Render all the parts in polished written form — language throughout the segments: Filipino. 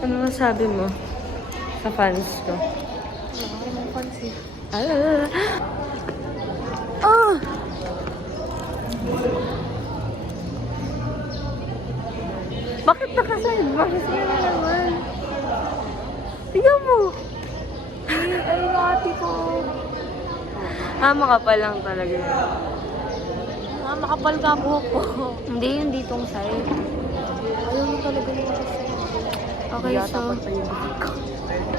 Ano masabi mo sa fans ko? Ano mga fans eh? Oh! Bakit nakaside? Bakit sila na naman? Tingnan mo! Ay, mati ko. Makapal lang talaga yun. Makapal ka buhok ko. Hindi yung ditong side. Ayaw mo talaga nila kasi. Okay, Yata so... pantay yung buhok ko.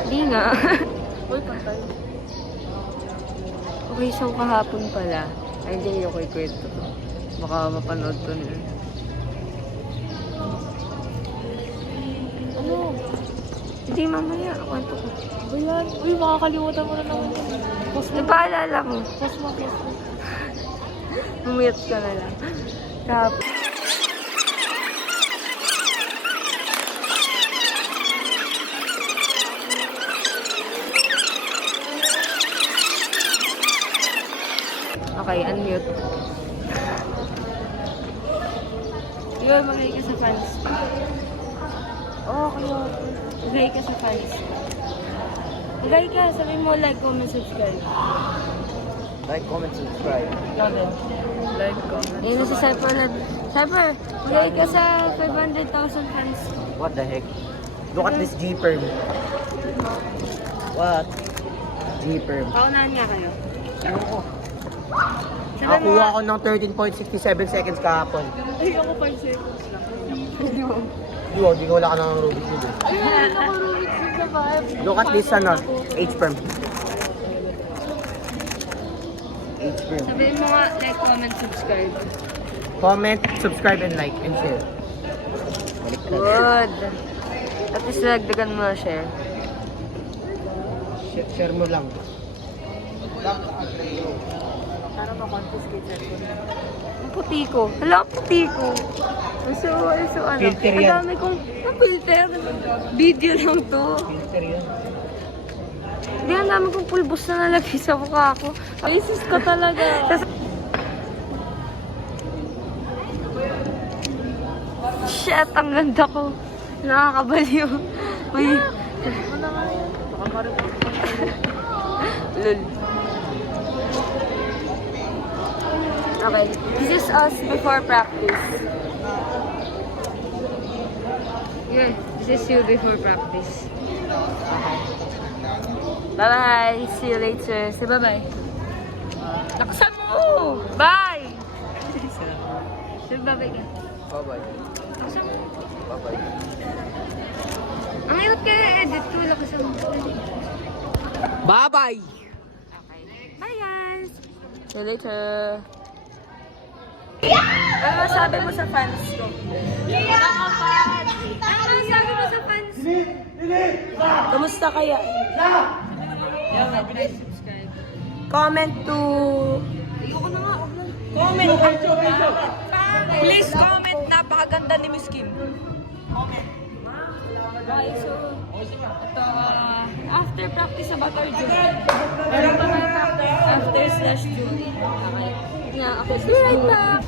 Hindi nga. Uy, pantay. Okay, so kahapon pala. Ay, hindi ako ikwento to. Baka mapanood to nila. Ano? Hindi, mamaya. Kwento ko. Ba yan? Uy, makakalimutan mo na naman yun. Post mo. Napaalala ko. Post mo. Umiyat ka na lang. Kahapon. Okay, unmute. Yun, mag-hi ka sa fans. Oo, kaya. Mag-hi ka sa fans. Mag-hi ka, sabihin mo like, comment, subscribe. Like, comment, subscribe. Like, comment. Ayun na si Cypher Lab. Cypher, mag-hi ka sa 500,000 fans. What the heck? Look at this G-Perm. What? G-Perm. Paunahan nga kayo. Ewan ko. Sabi mo Nakakuha nga, ako ng 13.67 seconds kahapon. Ay, ako 5 seconds lang. Hindi mo. Di ko wala ka ng Rubik's Cube. Ay, nakurubik din sa 5. Look at this, ano, H-Perm. H-Perm. sabihin mo nga like, comment, subscribe. Comment, subscribe, and like, and share. Balik na. Good. At least nagdagan mo na share. Share mo lang. Para ma-confiscate cellphone. Ang puti ko. Hala, ang puti ko. So, ano? Filter Ang yan. dami kong filter. Video lang to. Filter yan. Hindi, ang dami kong pulbos na nalagay sa mukha ko. Racist ka talaga. Shit, ang ganda ko. Nakakabaliw. Uy. Ano na nga yan? Baka ma-report. Lul. Okay. This is us before practice. Yeah, this is you before practice. Okay. Bye-bye. See you later. Say bye-bye. Laksan mo! Bye! Say bye-bye ka. Bye-bye. Laksan mo. Bye-bye. Ang hirap kaya edit ko. Laksan mo. Bye-bye! Okay. Bye guys! See you later. Ano masabi mo sa fans ko? Wala ka fans! Ano masabi mo sa fans? Kamusta kaya? Subscribe. Comment to... Ayoko na nga. Comment. Please comment. Napakaganda ni Miss Kim. Okay, so... Ito, after practice sa Batar June. Meron pa tayo practice after /June. Okay. Nga, ako. Be right back!